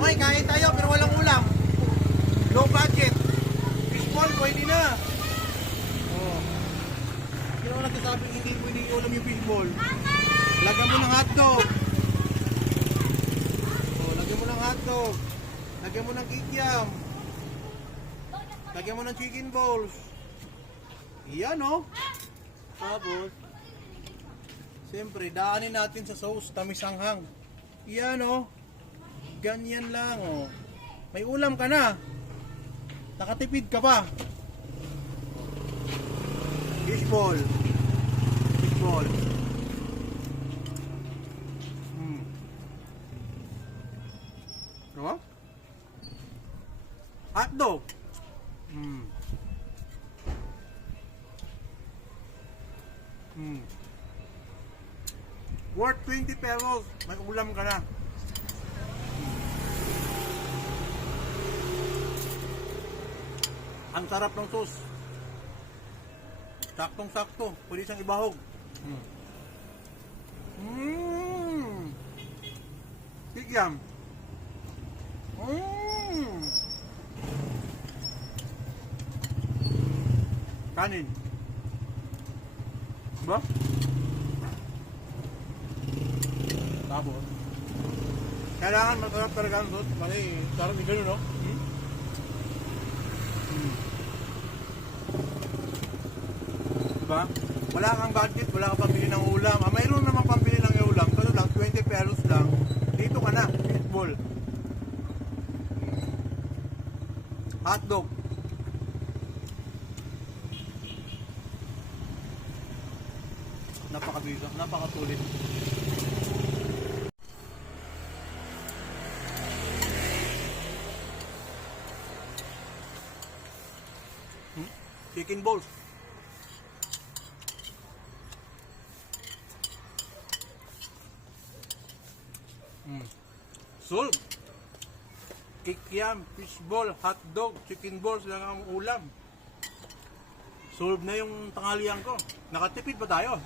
Okay, kain tayo pero walang ulam. Low budget. Fishball, pwede na. Oh. Sino ang nagsasabing hindi pwede ulam yung fishball? Lagyan mo ng hotdog. Oh, lagyan mo ng hotdog. Lagyan mo ng kikiam. Lagyan mo ng chicken balls. Iyan oh. Tapos, siyempre, daanin natin sa sauce, tamis hanghang. Iyan oh. Ganyan lang oh. May ulam ka na. Nakatipid ka pa. Fishball. Fishball. Diba? Hotdog. Worth 20 pesos. May ulam ka na. Ang sarap ng sauce. Saktong-sakto. Pwede siyang ibahog. Kikiam. Kanin. Diba? Tapos, kailangan masarap talaga ang sauce. Kasi sarap yung gano'n, no? Diba? Wala kang budget, wala kang pambili ng ulam. Mayroon namang pambili ng ulam. Kasi lang, 20 pesos lang. Dito ka na, fishball. Hotdog. Napakabisa, napakatulit. Chicken balls. Solve. Kikiam, fishball, hotdog, chicken balls lang ang ulam. Solve na yung tanghalian ko. Nakatipid pa tayo.